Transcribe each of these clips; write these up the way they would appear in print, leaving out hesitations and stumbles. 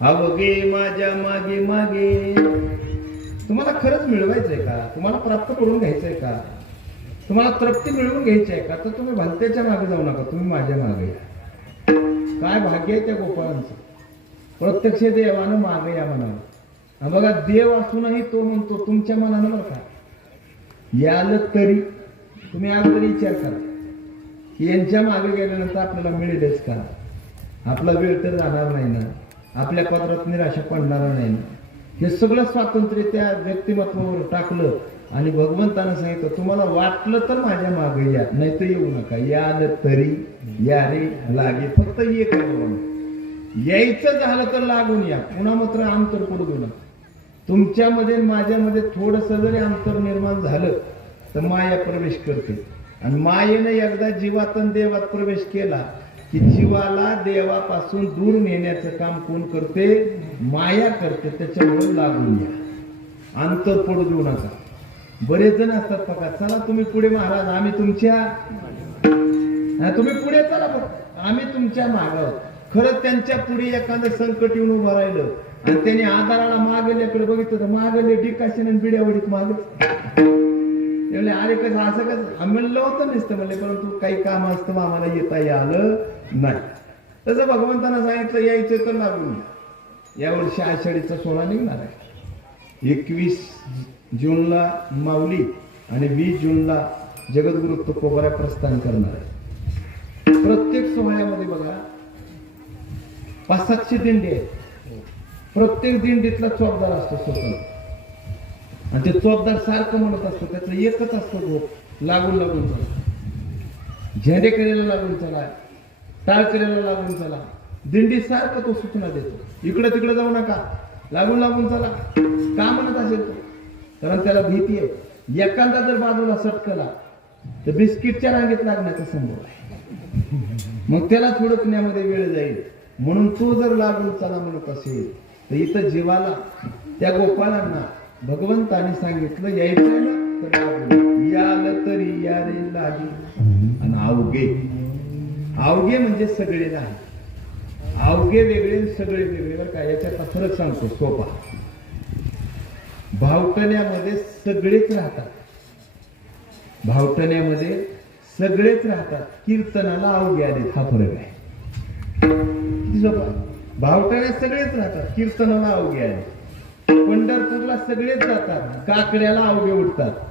अवघे माझ्या मागे मागे. तुम्हाला खरंच मिळवायचंय का? तुम्हाला प्राप्त करून घ्यायचंय का? तुम्हाला तृप्ती मिळवून घ्यायची आहे का? तर तुम्ही भलत्याच्या मागे जाऊ नका, तुम्ही माझ्या मागे या. काय भाग्य आहे त्या गोपाळांचं. प्रत्यक्ष देवानं मागे या म्हणावं. बघा, देव असूनही तो म्हणतो तुमच्या मनानं बरं का, याल तरी तुम्ही आज तरी विचार करा की यांच्या मागे गेल्यानंतर आपल्याला मिळेलच का? आपला वेळ तर जाणार नाही ना, आपल्या पदरात निराशा पडणार नाही ना. हे सगळं स्वातंत्र्य त्या व्यक्तिमत्वावर टाकलं आणि भगवंतानं सांगितलं तुम्हाला वाटलं तर माझ्या मागे या, नाही तर येऊ नका. याल तरी या रे लागे, फक्त ये करून यायचं झालं तर लागून या. पुन्हा मात्र अंतर पडू देऊ नका. तुमच्यामध्ये माझ्यामध्ये थोडस जरी अंतर निर्माण झालं तर माया प्रवेश करते. आणि मायेने एकदा जीवातून देवात प्रवेश केला की जीवाला देवापासून दूर नेण्याचं काम कोण करते? माया करते. त्याच्यामुळे लागून या, अंतर पडू देऊ नका. बरेच जण असतात बघा, चला तुम्ही पुढे महाराज, आम्ही तुमच्या, तुम्ही पुढे चला, आम्ही तुमच्या मागावर. खरं त्यांच्या पुढे एखादं संकट येऊन उभं राहिलं आणि त्याने आधाराला मागल्याकडे बघितलं तर मागले डिकाशीन बिड्यावडीत माग. अरे कसं असं कसं म्हणलं होतं नसतं म्हणले, परंतु काही काम असतं आम्हाला येता आलं नाही. तसं भगवंतानं सांगितलं यायचं तर लागून. यावर्षी आषाढीचा सोहळा निघणार आहे. 21 जूनला माऊली आणि 20 जूनला जगद्गुरु तुकोबरा प्रस्थान करणार आहे. प्रत्येक सोहळ्यामध्ये बघा 500-700 दिंडी आहेत. प्रत्येक दिंडीतला चौकदार असतो स्वतः, आणि ते चौकदार सारखं म्हणत असतो, त्याचं एकच असतो झोप, लागून लागून चला, झेंडे करेला लागून चला, टाळ करेला लागून चला. दिंडी सारखं तो सूचना देतो, इकडे तिकडे जाऊ नका, लागून लागून चला. का म्हणत असेल तो? कारण त्याला भीती आहे, एखादा जर बाजूला सटकला तर बिस्किटच्या रांगेत लागण्याचा संभव आहे. मग त्याला थोडकण्यामध्ये वेळ जाईल. म्हणून तो जर लागून चला म्हणत असेल तर इथं जीवाला, त्या गोपाळांना भगवंताने सांगितलं यायचं ना तर याल तरी या रे लागे. आणि अवघे, अवघे म्हणजे सगळे नाही. अवघे वेगळे, सगळे वेगळे. बरं का, याच्यात फरक सांगतो सोपा. भावटण्यामध्ये सगळेच राहतात, भावटण्यामध्ये सगळेच राहतात. कीर्तनाला अवघे आले, हा फरक आहे. किती सोपा. भावटण्यात सगळेच राहतात, कीर्तनाला अवघे आले. पंढरपूरला सगळेच जातात, काकड्याला अवघे उठतात.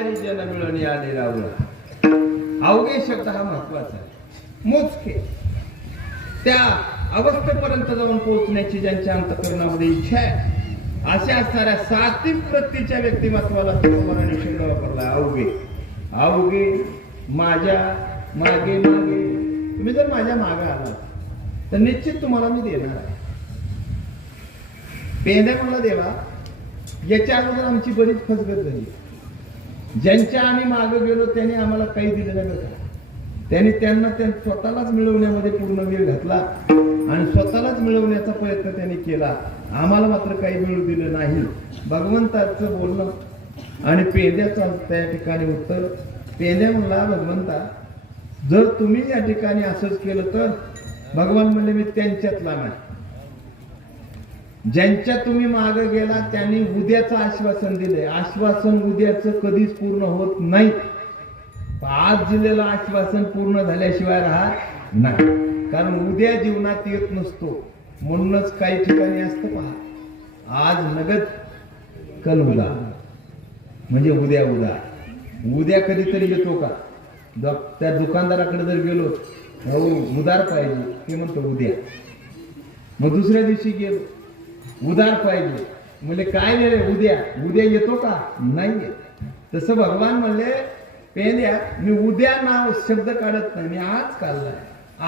हरिजन मिळून आले रावळा. अवघे शब्द हा महत्वाचा आहे. मोजके त्या अवस्थेपर्यंत जाऊन पोहोचण्याची ज्यांच्या अंतःकरणामध्ये इच्छा आहे अशा असणाऱ्या सात्विक वृत्तीच्या व्यक्तिमत्वाला तुकोबारांनी शब्द वापरला. अवघे अवघे माझ्या मागे मागे. तुम्ही जर माझ्या मागे आला तर निश्चित तुम्हाला मी देणार आहे. पेंड्या म्हणला देवा. याच्या अगोदर आमची बरीच फसगत झाली. ज्यांच्या आम्ही मागे गेलो त्यांनी आम्हाला काही दिलं नाही बघा. त्यांनी त्यांना स्वतःलाच मिळवण्यामध्ये पूर्ण वेळ घातला आणि स्वतःलाच मिळवण्याचा प्रयत्न त्यांनी केला. आम्हाला मात्र काही मिळू दिलं नाही. भगवंताचं बोलणं आणि पेंड्याचं त्या ठिकाणी उत्तर. पेंड्या म्हणला भगवंता जर तुम्ही या ठिकाणी असंच केलं तर भगवान म्हणले मी त्यांच्यातला नाही. ज्यांच्या तुम्ही मागे गेला त्यांनी उद्याचं आश्वासन दिलंय. आश्वासन उद्याचं कधीच पूर्ण होत नाही. आज दिलेलं आश्वासन पूर्ण झाल्याशिवाय राहत नाही. कारण उद्या जीवनात येत नसतो. म्हणूनच काही ठिकाणी असतं पहा आज नगद कल उदा म्हणजे उद्या उदा. उद्या कधीतरी येतो का? त्या दुकानदाराकडे जर गेलो हो उदार पाहिजे ते म्हणतो उद्या. मग दुसऱ्या दिवशी गेलो उदार पाहिजे म्हणजे काय नाही रे उद्या. उद्या येतो का? नाही येत. तसं भगवान म्हणले पेंद्या मी उद्या नाव शब्द काढत नाही. मी आज काढलाय.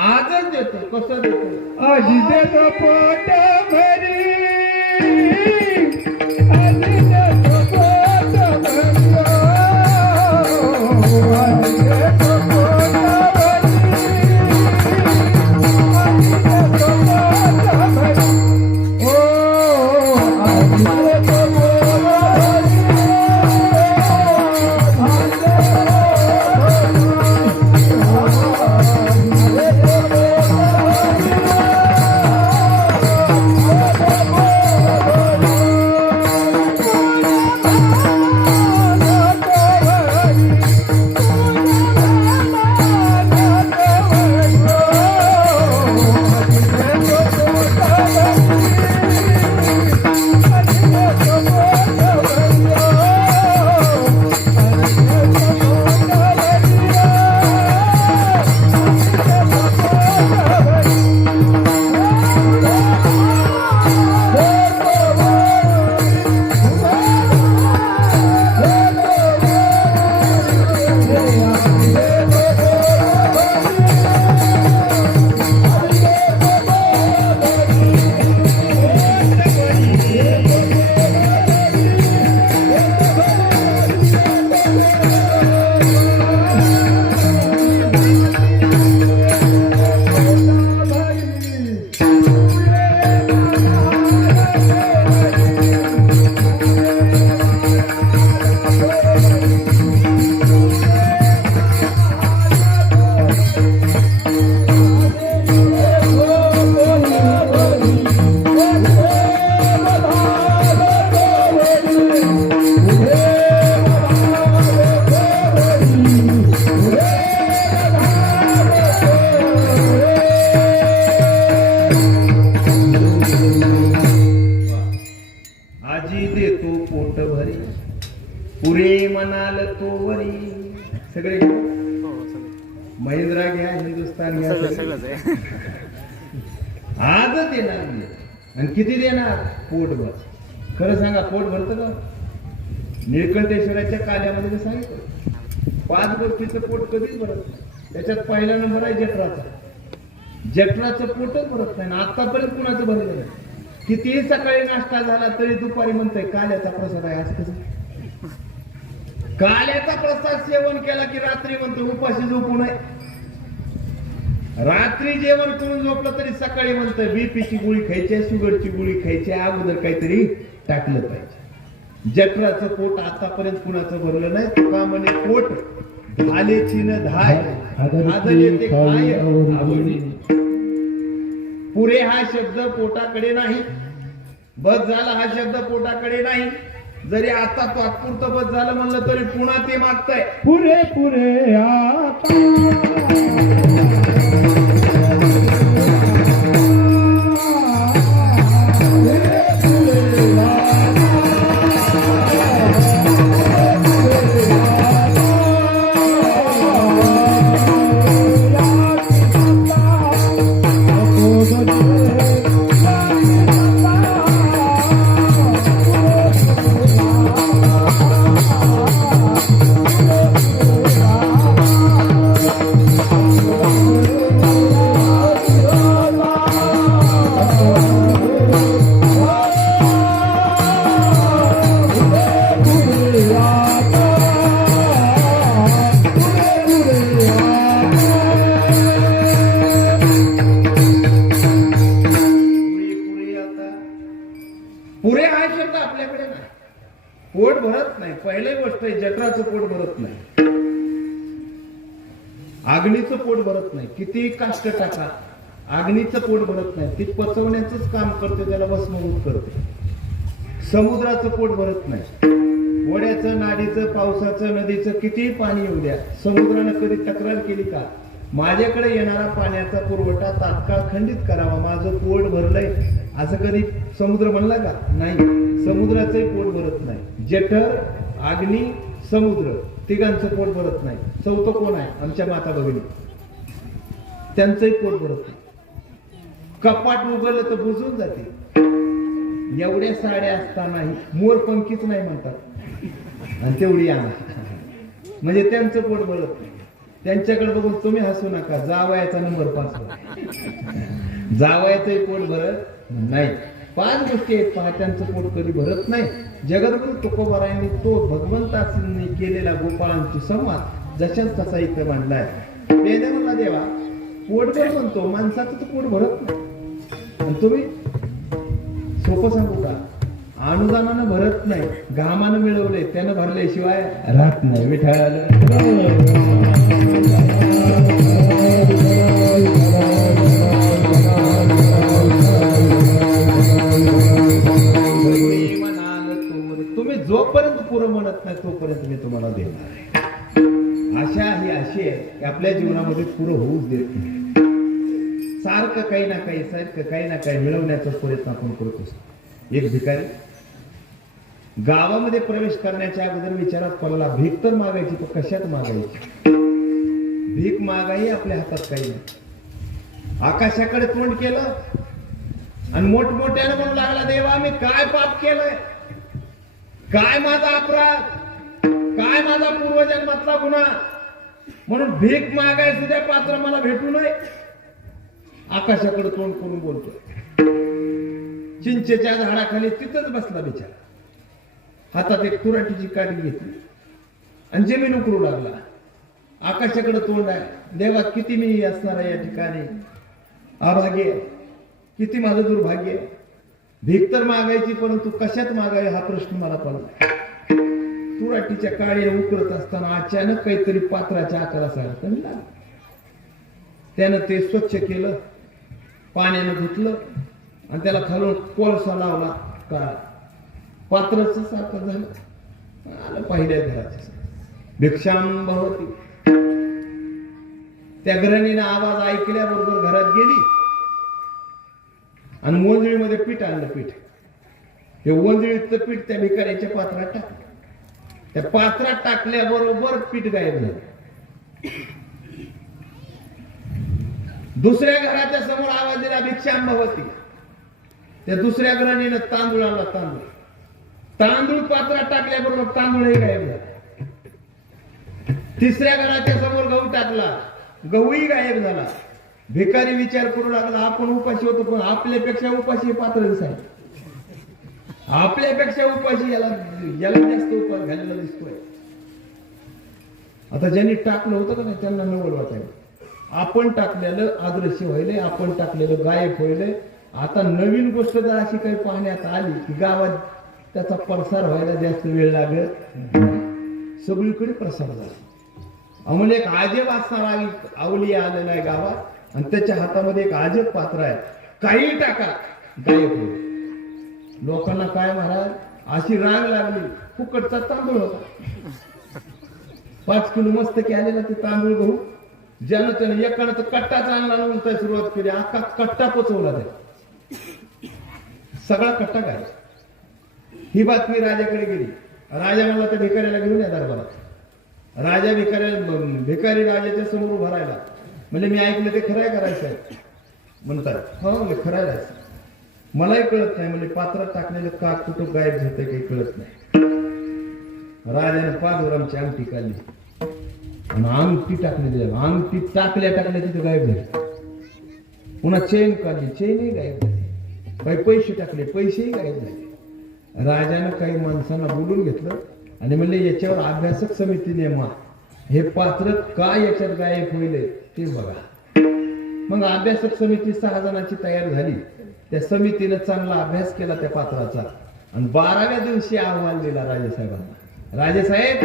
आजच देतो. कसं देतो? आजी देतो पोट भरी. आजी देतो पोट भरी. आजी देतो पोट भरी. आजी देतो पोट भरी. ओ आजी देतो पोट भरी. पुरे म्हणाल तो वरी. सगळे महिंद्रा घ्या हिंदुस्तान घ्या आजच देणार आणि किती देणार? पोटभर. खरं सांगा पोट भरतं का? निळकंठेश्वराच्या काल्यामध्ये मी सांगितलं 5 गोष्टीचं पोट कधीच भरत नाही. त्याच्यात पहिला नंबर आहे जठराचा. जठराचं पोटच भरत नाही. आतापर्यंत कुणाचं भरलं नाही. कितीही सकाळी नाश्ता झाला तरी दुपारी म्हणतंय काल्याचा प्रसाद आहे. आज कसं काल्याचा प्रसाद सेवन केला की रात्री म्हणतो उपाशी झोपू नये. रात्री जेवण करून झोपलं तरी सकाळी म्हणतं बीपीची गोळी खायची, शुगरची गोळी खायची, अगोदर काहीतरी टाकलं पाहिजे. जठराचं पोट आतापर्यंत कुणाचं भरलं नाही. तुका म्हणे पोट धालेची न धाय येते काय आवडी. पुरे हा शब्द पोटाकडे नाही. बस झाला हा शब्द पोटाकडे नाही. जरी आता तात्पुरतं बस झालं म्हणलं तरी पुन्हा ते मागताय पुरे पुरे आता. पुरे पुरे समुद्राचं पोट भरत नाही, अग्नीचं पोट भरत नाही. किती काष्ट टाका, अग्नीचं पोट भरत नाही. ती पचवण्याचंच काम करते, त्याला भस्मभूत करते. समुद्राचं पोट भरत नाही. वड्याचं, नाडीचं, पावसाचं, नदीचं कितीही पाणी येऊ द्या, समुद्रानं कधी तक्रार केली का माझ्याकडे येणारा पाण्याचा पुरवठा तात्काळ खंडित करावा, माझं पोट भरलंय, असं कधी समुद्र म्हणला का? नाही. समुद्राचंही पोट भरत नाही. जठर, अग्नी, समुद्र तिघांचं पोट भरत नाही. चौथं कोण आहे? आमच्या माता भगिनी, त्यांचंही पोट भरत नाही. कपाट उघडलं तर बुजून जाते. एवढ्या साड्या असतानाही मोर पंखीच नाही म्हणतात, आणि तेवढी आणा म्हणजे त्यांचं पोट भरत नाही. त्यांच्याकडे बघून तुम्ही हसू नका, जावयाचा नंबर 5 जावयाचंही पोट भरत नाही. 5 गोष्टी आहेत पहा, त्यांचं पोट कधी भरत नाही. जगद्गुरु तुकोबारायांनी तो भगवंतांनी केलेला गोपाळांची संवाद जशाच तसा इथे मांडलाय. वेद म्हणला देवा पोटभर म्हणतो, माणसाचं तर पोट भरत नाही. आणि तुम्ही सोपं सांगू का, अनुदानानं भरत नाही, घामानं मिळवले त्यानं भरल्याशिवाय राहत नाही. विठ्ठल तुम्ही जोपर्यंत पुरं म्हणत नाही तोपर्यंत मी तुम्हाला देणार आहे. आशा ही अशी आहे की आपल्या जीवनामध्ये पुरं होऊच देत नाही. सारखं काही ना काही मिळवण्याचा प्रयत्न आपण करत असतो. एक भिकारी गावामध्ये प्रवेश करण्याच्या अगोदर विचारात पडला, भीक तर मागायची पण कशात मागायची? भीक मागाई आपल्या हातात काही नाही. आकाशाकडे तोंड केलं आणि मोठमोठ्याने म्हणू लागला, देवा मी काय पाप केलंय, काय माझा अपराध, काय माझा पूर्वजन्मातला गुन्हा, म्हणून भीक मागाय सुद्धा पात्र मला भेटू नये. आकाशाकडे तोंड करून बोलतो. चिंचेच्या झाडाखाली तिथंच बसला बिचारा, हातात एक तुराटीची काठी घेतली आणि जमीन उकरू लागला. आकाशाकडे तोंड आहे, देवा किती मी असणार आहे या ठिकाणी, अभाग्य, किती माझं दुर्भाग्य. भीक तर मागायची परंतु कशात मागाय हा प्रश्न मला पडला. तुराटीच्या काळीने उकळत असताना अचानक काहीतरी पात्राच्या आकारासारखं लागलं. त्यानं ते स्वच्छ केलं, पाण्यानं धुतलं आणि त्याला खालून कोळसा लावला. का पात्रच सारखं झालं. आलं पहिल्या घरात, भिक्षाम भवती. त्या गृहिणीनं आवाज ऐकल्याबरोबर घरात गेली आणि वंजळीमध्ये पीठ आणलं. पीठ हे वंजळीचं पीठ त्या भिकाऱ्याच्या पात्रात टाकलं. त्या पात्रात टाकल्याबरोबर पीठ गायब झालं. दुसऱ्या घराच्या समोर आवाज दिला, भिक्षाम भवती. त्या दुसऱ्या गृहिणीनं तांदूळ आणला. तांदूळ पात्रात टाकल्याबरोबर तांदूळही गायब झाला. तिसऱ्या घराच्या समोर गहू टाकला, गहूही गायब झाला. भिकारी विचार करू लागला, आपण उपाशी होतो पण आपल्यापेक्षा उपाशी पात्र दिसाय, आपल्यापेक्षा उपाशी याला जास्त उपास घालेला दिसतोय. आता ज्यांनी टाकलं होतं का नाही त्यांना नवल वाटायला, आपण टाकलेलं अदृश्य व्हायले, आपण टाकलेलं गायब व्हायले. आता नवीन गोष्ट जर अशी काही पाहण्यात आली की गावात त्याचा प्रसार व्हायला जास्त वेळ लागत, सगळीकडे प्रसार झाला. आम्हाला एक आजब असणारा अवली आलेला आहे गावात आणि त्याच्या हातामध्ये एक आजब पात्र आहे, काही टाका गायब होईल. लोकांना काय महाराज अशी रांग लागली. फुकटचा तांदूळ होता, 5 किलो मस्त आलेला ते तांदूळ गहू. ज्यानं त्यानं एकानं तर कट्टाच आणला म्हणून सुरुवात केली, अख्खा कट्टा पोचवला त्या, सगळा कट्टा काय. ही बातमी राजाकडे गेली. राजा म्हणला त्या भिकाऱ्याला घेऊन या दरबारात. राजा भिकारी राजाच्या समोर उभा राहिला. म्हणजे मी ऐकलं ते खरंय करायचं आहे म्हणतात. हो म्हणजे खरायला मलाही कळत नाही, म्हणजे पात्रात टाकलेलं का कुठं गायब होतं काही कळत नाही. राजाने 5 ग्रामची अंगठी काढली आणि अंगठी टाकलेली, अंगठी टाकल्या तिथे गायब झाली. पुन्हा चेन काढली, चेनही गायब झाली. काही पैसे टाकले, पैसेही गायब झाले. राजानं काही माणसांना बोलून घेतलं आणि म्हणले याच्यावर अभ्यासक समिती नेमा, हे पात्र का याच्यात गायब होईल ते बघा. मग अभ्यासक समिती 6 जणांची तयार झाली. त्या समितीनं चांगला अभ्यास केला त्या पात्राचा आणि 12व्या दिवशी अहवाल दिला राजेसाहेबांना. राजेसाहेब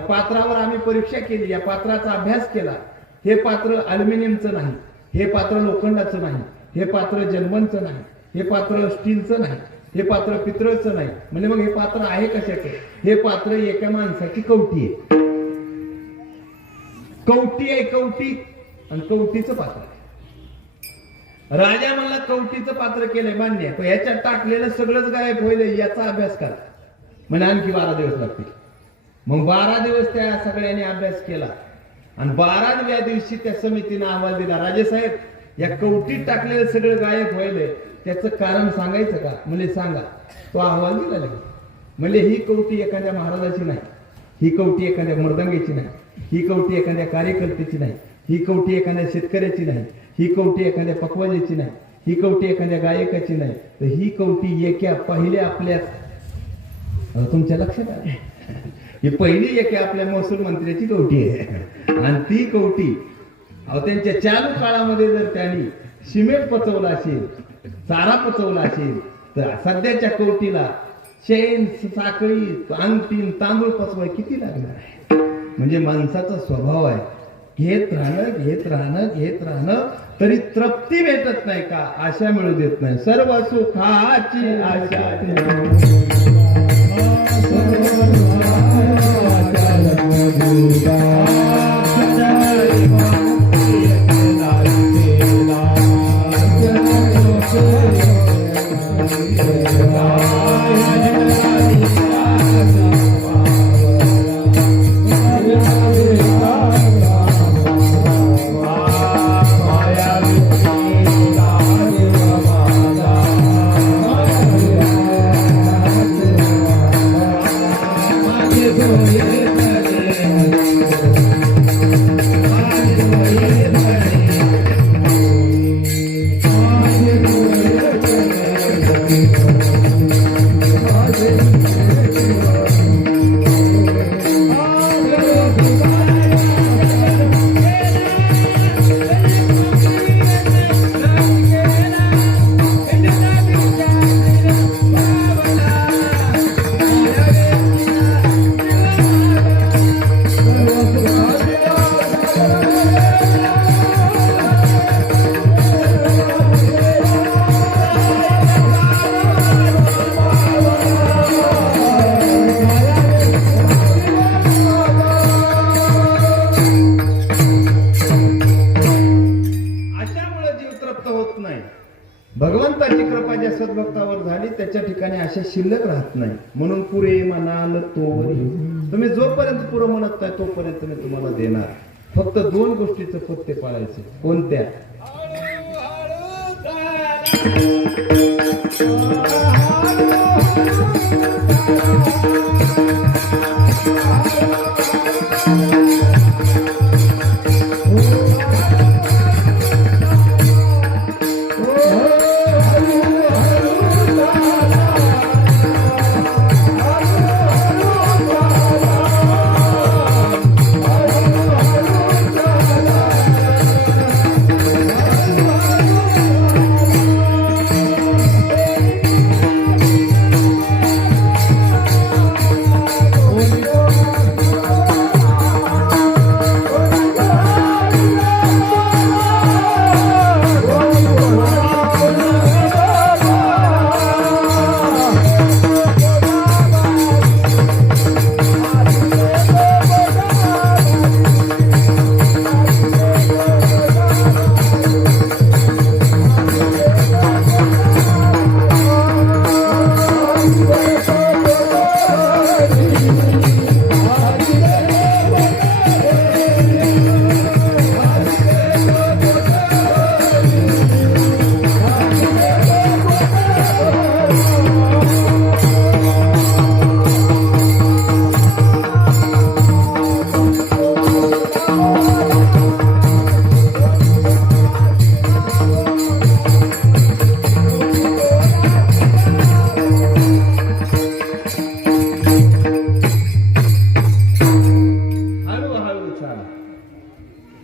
या पात्रावर आम्ही परीक्षा केली, या पात्राचा अभ्यास केला. हे पात्र अल्युमिनियमचं नाही, हे पात्र लोखंडाचं नाही, हे पात्र जर्मनचं नाही, हे पात्र स्टीलचं नाही, हे पात्र पितळचं नाही. म्हणजे मग हे पात्र आहे कशाचं? हे पात्र एका माणसाची कवटी आहे. कवटी आहे, कवटी. आणि कवटीचं पात्र आहे. राजा म्हणला कवटीचं पात्र केलंय, मान्य आहे, पण ह्याच्यात टाकलेलं सगळंच गायब होईल, याचा अभ्यास करा. म्हणजे आणखी 12 दिवस लागतील. मग 12 दिवस त्या सगळ्यांनी अभ्यास केला आणि 12व्या दिवशी त्या समितीने अहवाल दिला. राजेसाहेब, या कवटीत टाकलेलं सगळं गायब व्हायलंय, त्याचं कारण सांगायचं का? म्हणजे सांगा. तो अहवाल दिला लगेच. म्हणजे ही कवटी एखाद्या महाराजाची नाही, ही कवटी एखाद्या मर्दंगीची नाही, ही कवटी एखाद्या कार्यकर्त्याची नाही, ही कवटी एखाद्या शेतकऱ्याची नाही, ही कवटी एखाद्या पकवाजाची नाही, ही कवटी एखाद्या गायकाची नाही, तर ही कवटी एका पहिल्या आपल्याच, तुमच्या लक्षात आलं, ही पहिली एका आपल्या महसूल मंत्र्याची कवटी आहे. आणि ती कवटी त्यांच्या चालू काळामध्ये जर त्यांनी सिमेंट पचवला असेल, चारा पचवला असेल, तर सध्याच्या कवटीला चेन, साखळी, अंगठी, तांदूळ पचवाय किती लागणार आहे? म्हणजे माणसाचा स्वभाव आहे, घेत राहणं, घेत राहणं, घेत राहणं, तरी तृप्ती भेटत नाही का? आशा मिळू देत नाही. सर्व सुखाची आशा भगवंताची कृपा ज्या सद्भक्तावर झाली त्याच्या ठिकाणी अशा शिल्लक राहत नाही. म्हणून पुरे म्हणाल तोवरी, तुम्ही जोपर्यंत पुरं म्हणत नाही तोपर्यंत मी तुम्हाला देणार. फक्त 2 गोष्टीचं पत्ते पाळायचे. कोणत्या?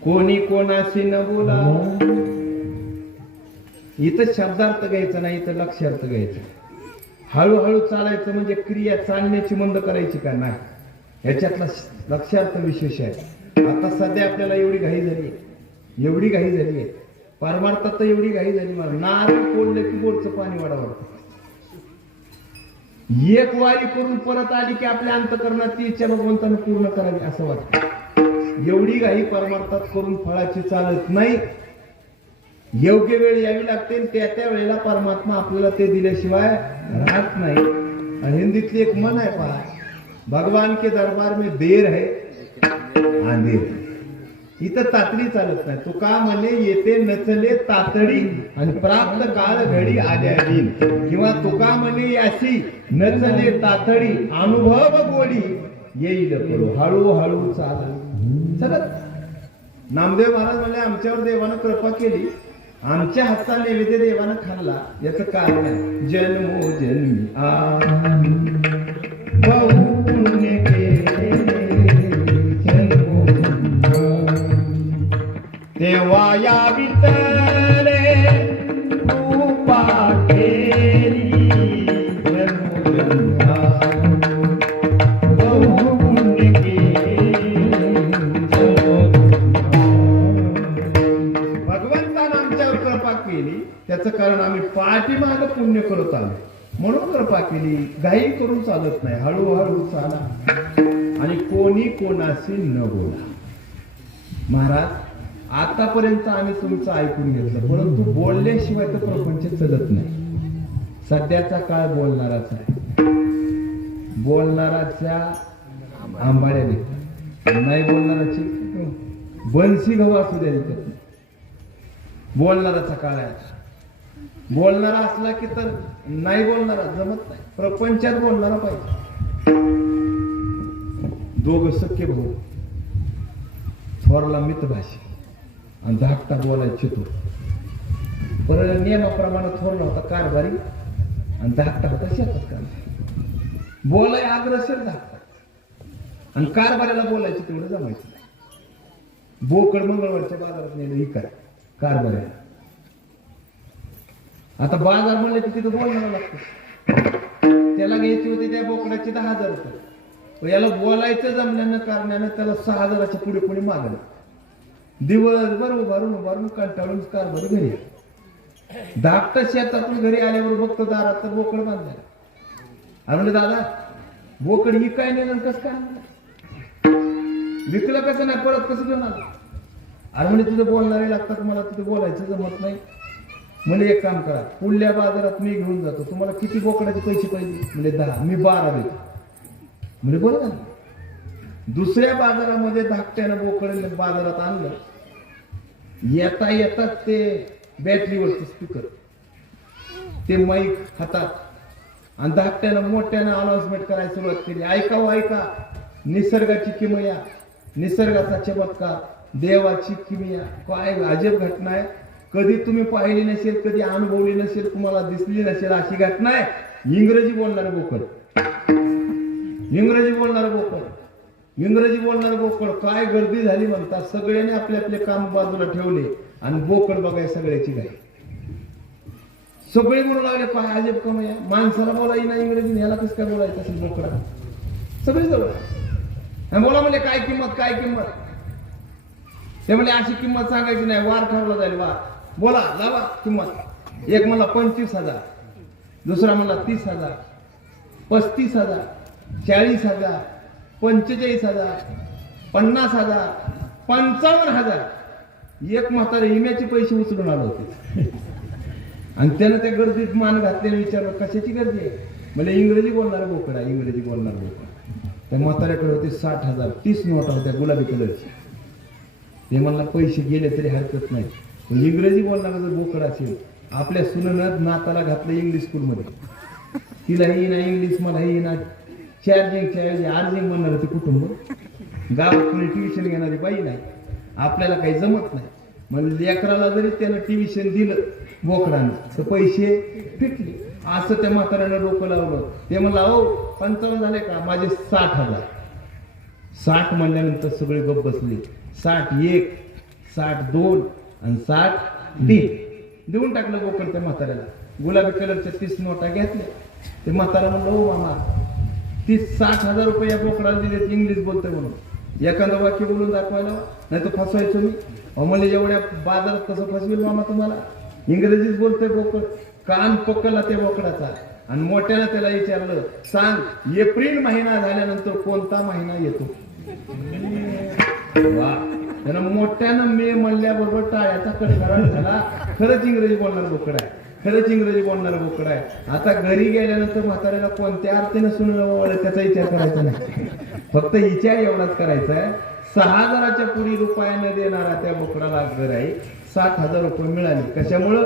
कोणी कोणाशी न बोला. इथं शब्दार्थ घ्यायचा नाही, इथं लक्षार्थ घ्यायचा. हळूहळू चालायचं म्हणजे क्रिया चालण्याची मंद करायची का नाही. ह्याच्यातला लक्षार्थ विशेष आहे. आता सध्या आपल्याला एवढी घाई झाली आहे परमार्थात तर एवढी घाई झाली मला नारळ फोडलं की बोरचं पाणी वाढावं. एक वारी करून परत आली की आपल्या अंतकरणात ती इच्छा भगवंतानं पूर्ण करावी असं वाटतं. एवढी घाई परमार्थात करून फळाची चालत नाही. योग्य वेळ यावी लागते त्या वेळेला परमात्मा आपल्याला ते दिल्याशिवाय राहत नाही. हिंदीतली एक मन आहे पहा, भगवान के दरबार में देर है अंधेर. इथं तातडी चालत नाही. तो का म्हणे येते नचले तातडी आणि प्राप्त काळ घडी आल्याली. किंवा तुका म्हणे याशी नचले तातडी अनुभव गोडी येईल करू हळूहळू चालत. नामदेव महाराज म्हणले आमच्यावर देवानं कृपा केली, आमच्या हातचा नैवेद्य देवानं खाल्ला. याचं कारण आहे जन्मोजन्मी बहु पुण्य केले तेव्हा या विठ्ठले कृपा केली. बहु पुण्य केले भगवंतानं आमच्यावर कृपा केली. त्याचं कारण आम्ही पाठीमाग पुण्य करत आलो म्हणून कृपा केली. घाई करून चालत नाही, हळूहळू चाला आणि कोणी कोणाशी न बोला. महाराज आतापर्यंत आम्ही तुमचं ऐकून घेतलं, परंतु बोलल्याशिवाय तर प्रपंच चलत नाही. सध्याचा काळ बोलणाराच आहे. बोलणाराच्या आंबाड्याने नाही बोलणाराची बनसी गहू असू द्या. बोलणाराचा काळ आहे. बोलणारा असला की तर नाही बोलणारा जमत नाही. प्रपंचात बोलणारा पाहिजे. दोघ सख्य भाऊ, थोरला मितभाषी आणि धाकटा बोलायचे तो. परत नियमाप्रमाणे थोरला होता कारभारी आणि धाकटा होता शेतात काम. बोलाय अग्रसर धाकटा आणि कारभारीला बोलायचं तेवढं जमायचं नाही. बोकड मंगळवारच्या बाजारात नेलं इकार कारभारीला. आता बाजार म्हणले की तिथं बोलणारा लागतं. त्याला घ्यायची होती त्या बोकडाची 10,000 रुपये. याला बोलायचं जमल्यानं कारणानं त्याला 6,000च्या पुढे कोणी मागलं. दिवसभर उभारून कंटाळून कारभारी घरी. धाकटा शेतातून घरी आल्यावर बघतो दारात तर बोकड बांधला. अरे म्हणले दादा बोकड ही काय नाही कसं काय विकलं कसं नाही परत कसं घेऊन आलं. अरे म्हणजे तुझं बोलणारे लागतात मला तिथे बोलायचं जमत नाही. म्हणजे एक काम करा पुढल्या बाजारात मी घेऊन जातो. तुम्हाला किती बोकडाचे पैसे पाहिजे. म्हणजे 10. मी 12 देतो. म्हणजे बोला ना. दुसऱ्या बाजारामध्ये धाकट्यानं बोकड बाजारात आणलं. येतात ते बॅटरीवरचं स्पीकर ते माईक हातात आणि धाकट्यानं मोठ्यानं अनाउन्समेंट करायला सुरुवात केली. ऐका निसर्गाची किमया, निसर्गाचा चमत्कार, देवाची किमया. काय अजब घटना आहे. कधी तुम्ही पाहिली नसेल, कधी अनुभवली नसेल, तुम्हाला दिसली नसेल अशी घटना आहे. इंग्रजी बोलणारे बोकड काय गर्दी झाली म्हणतात. सगळ्यांनी आपले आपले काम बाजूला ठेवले आणि बोकड बघाय सगळ्याची घाई. सगळे म्हणू लागले काय अजब कमया. माणसाला बोलायला नाही इंग्रजी, याला कसं काय बोलायचं असेल बोकडा. सगळे जवळ बोला म्हणजे काय किंमत. ते म्हणजे अशी किंमत सांगायची नाही. वार ठरवला जाईल. वार बोला लावा किंमत. एक म्हणला 25,000, दुसरा म्हणला 30,000, 35,000, 40,000, 45,000, 50,000, 55,000. एक म्हातारे इम्याचे पैसे उचलून आले होते आणि त्यानं त्या गर्दीत मान घातलेलं विचारलं कशाची गर्दी आहे. म्हणजे इंग्रजी बोलणारा बोकड आहे. इंग्रजी बोलणारा बोकड. त्या म्हाताऱ्याकडे होते 60,000. 30 नोटा होत्या गुलाबी कलरची. ते म्हणला पैसे गेले तरी हरकत नाही, पण इंग्रजी बोलणारा जर बोकड असेल. आपल्या सुननं नाताला घातलं इंग्लिश स्कूलमध्ये. तिलाही ना इंग्लिश मलाही ना. चार्जिंगच्या ऐवजी आर्जिंग म्हणणार होते कुटुंब. गावात कोणी ट्युशन घेणारी बाई नाही. आपल्याला काही जमत नाही. म्हणजे लेकराला जरी त्यानं ट्युशन दिलं बोकडानं तर पैसे फिटले. असं त्या म्हाताऱ्यानं डोकं लावलं. ते म्हणलं अहो 55 झाले का. माझे 60,000. 60 म्हणल्यानंतर सगळे गप्प बसले. 61, 62 आणि 63 देऊन टाकलं बोकड त्या म्हाताऱ्याला. गुलाबी कलरच्या 30 नोटा घेतल्या. ते म्हातारा म्हणलं हो मामा ती 60,000 रुपये या बोकडाला दिले, इंग्लिश बोलतोय म्हणून. एखादं वाक्य बोलून दाखवायला, नाही तर फसवायचो मी. मला एवढ्या बाजारात कसं फसवेल मामा तुम्हाला? इंग्रजीच बोलतोय बोकड. कान पकडला त्या बोकडाचा आणि मोठ्यानं त्याला विचारलं, सांग एप्रिल महिना झाल्यानंतर कोणता महिना येतो? वा, त्यानं मोठ्यानं मे म्हणल्याबरोबर टाळ्याचा कडकडाट झाला. खरंच इंग्रजी बोलणार बोकड आहे, खरंच इंग्रजी बोलणार बोकड आहे. आता घरी गेल्यानंतर म्हाताऱ्याला कोणत्या अर्थीनं सुनवलं त्याचा विचार करायचा नाही, फक्त विचार एवढाच करायचा आहे. 6,000च्या पुढे रुपया न देणारा त्या बोकडाला घर आहे. 60,000 रुपये मिळाले कशामुळं?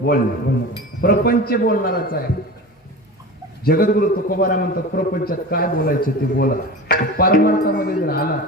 बोलणं. प्रपंच बोलणाराच आहे. जगद्गुरु तुकोबारा म्हणतात, प्रपंचात काय बोलायचं ते बोला. परमार्थामध्ये जर आला